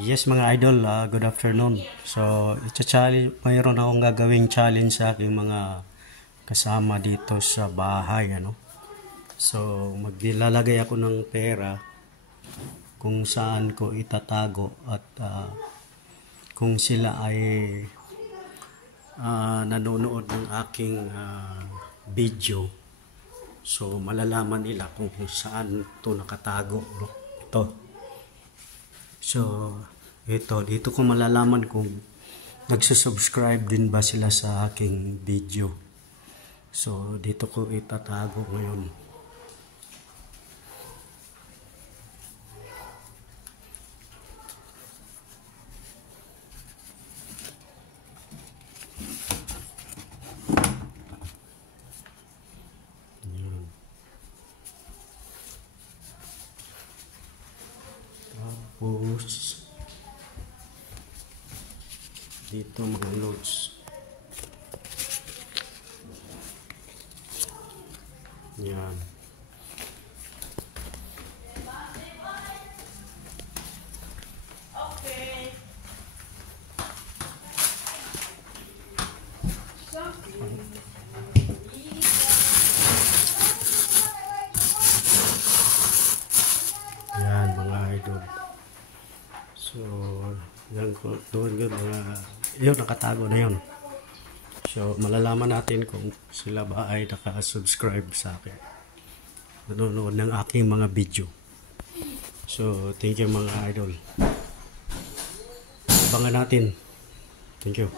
Yes mga idol, good afternoon. So, challenge mayroon akong gagawing challenge sa aking mga kasama dito sa bahay, ano. So, maglalagay ako ng pera kung saan ko itatago at kung sila ay nanonood ng aking video. So, malalaman nila kung saan to nakatago, no? Ito. So, dito ko malalaman kung nagsusubscribe din ba sila sa aking video. So, dito ko itatago ngayon. Tapos, dito mga notes. Yan. Yan mga idol. So, yan ko doon mga yun, nakatago na yun. So, malalaman natin kung sila ba ay naka-subscribe sa akin, nanonood ng aking mga video. So, thank you mga idol. Abangan natin. Thank you.